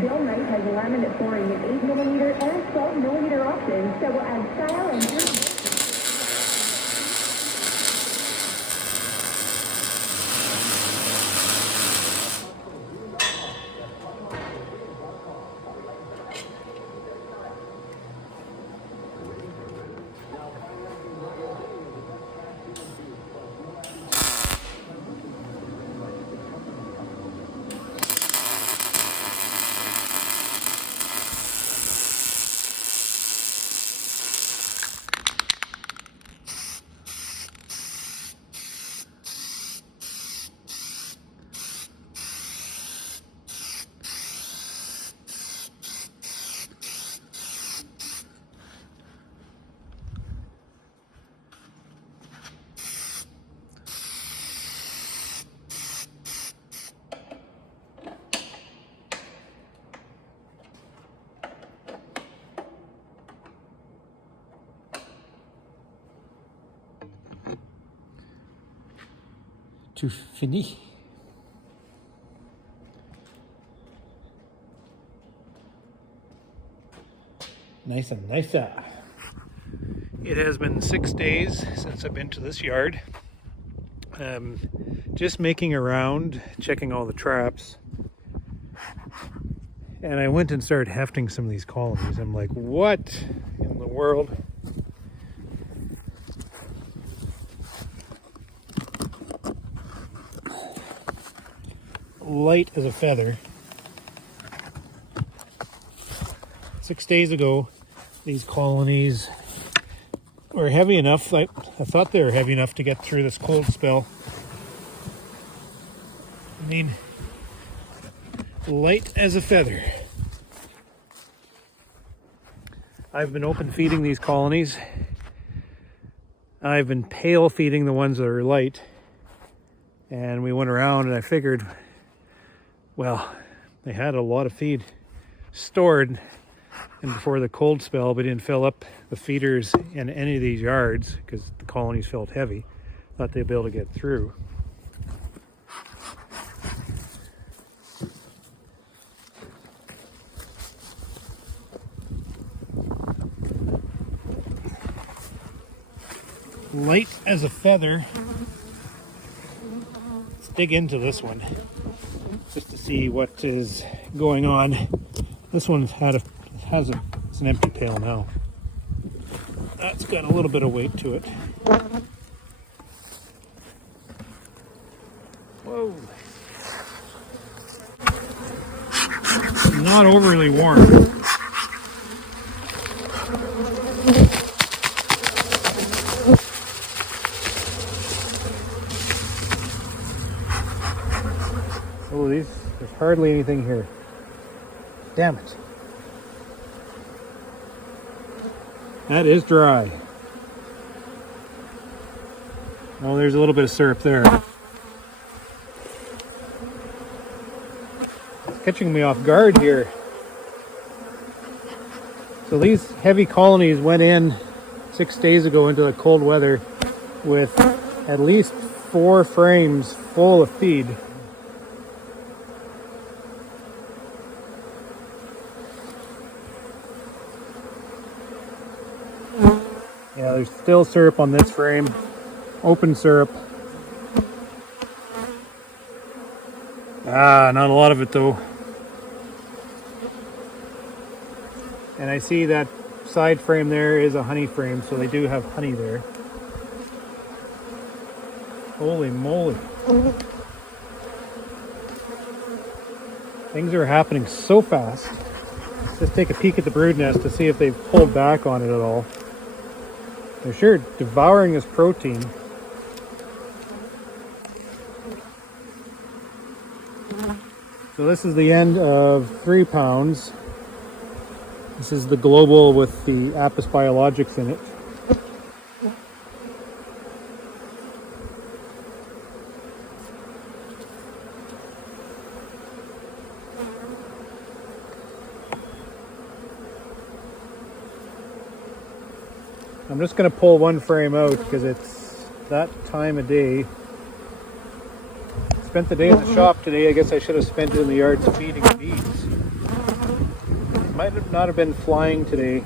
Bill Knight has laminate flooring in 8mm and 12mm options that will add style and durability. To fini. Nice and nice. It has been 6 days since I've been to this yard. Just making around, checking all the traps. And I went and started hefting some of these colonies. I'm like, what in the world? Light as a feather. 6 days ago, these colonies were heavy enough. I thought they were heavy enough to get through this cold spell. I mean, light as a feather. I've been open feeding these colonies. I've been pale feeding the ones that are light. And we went around and I figured, well, they had a lot of feed stored, and before the cold spell, we didn't fill up the feeders in any of these yards because the colonies felt heavy. Thought they'd be able to get through. Light as a feather. Let's dig into this one just to see what is going on. This one it's an empty pail now. That's got a little bit of weight to it. Whoa. Not overly warm. Oh, there's hardly anything here. Damn it. That is dry. Oh, there's a little bit of syrup there. It's catching me off guard here. So these heavy colonies went in 6 days ago into the cold weather with at least 4 frames full of feed. Yeah, there's still syrup on this frame. Open syrup. Not a lot of it though. And I see that side frame there is a honey frame, so they do have honey there. Holy moly. Things are happening so fast. Let's take a peek at the brood nest to see if they've pulled back on it at all. They're sure devouring this protein. So this is the end of 3 pounds. This is the global with the Apis biologics in it. I'm just going to pull one frame out because it's that time of day. Spent the day in the shop today. I guess I should have spent it in the yard feeding bees. might not have been flying today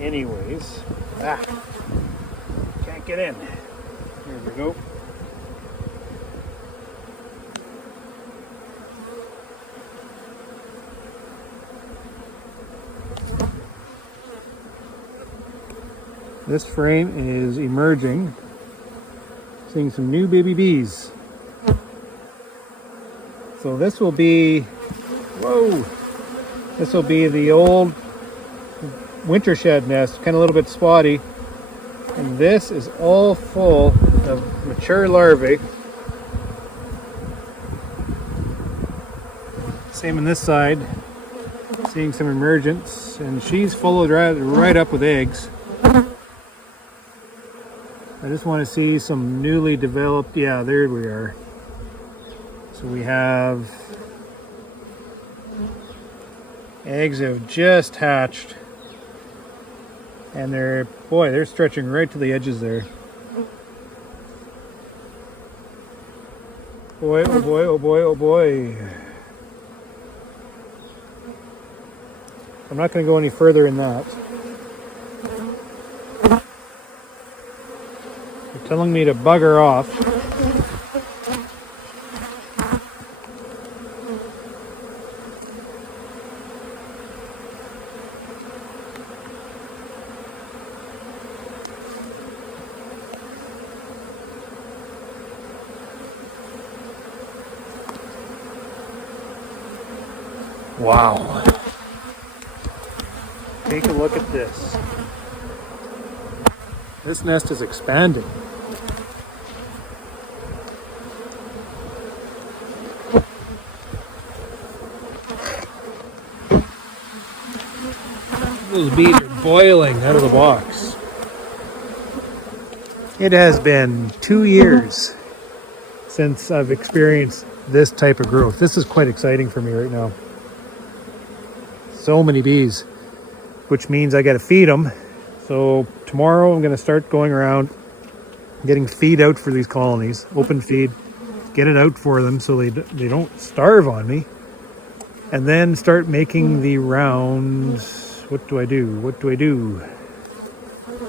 anyways. Can't get in. There we go. This frame is emerging. Seeing some new baby bees. So this will be, whoa, this will be the old winter shed nest, kind of a little bit spotty. And this is all full of mature larvae. Same on this side. Seeing some emergence, and she's followed right up with eggs. I just want to see some newly developed, yeah, there we are. So we have eggs have just hatched, and they're stretching right to the edges there. Boy, oh boy, oh boy, oh boy. I'm not going to go any further in that. They're telling me to bugger off. Wow. Take a look at this. This nest is expanding. Those bees are boiling out of the box. It has been 2 years since I've experienced this type of growth. This is quite exciting for me right now. So many bees, which means I got to feed them. So tomorrow I'm going to start going around getting feed out for these colonies, open feed, get it out for them so they don't starve on me, and then start making the rounds. What do I do? What do I do?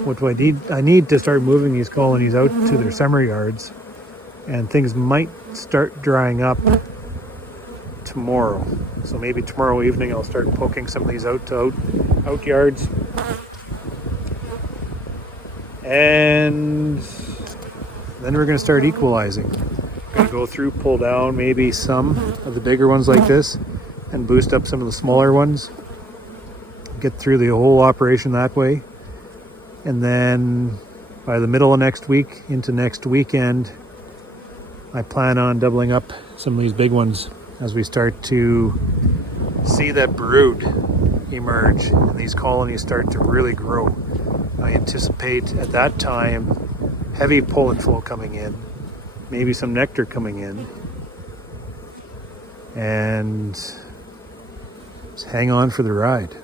What do I need? I need to start moving these colonies out to their summer yards, and things might start drying up tomorrow. So maybe tomorrow evening I'll start poking some of these out yards. And then we're going to start equalizing. Going to go through, pull down maybe some of the bigger ones like this and boost up some of the smaller ones. Get through the whole operation that way. And then by the middle of next week into next weekend, I plan on doubling up some of these big ones as we start to see that brood emerge and these colonies start to really grow. I anticipate at that time heavy pollen flow coming in, maybe some nectar coming in, and just hang on for the ride.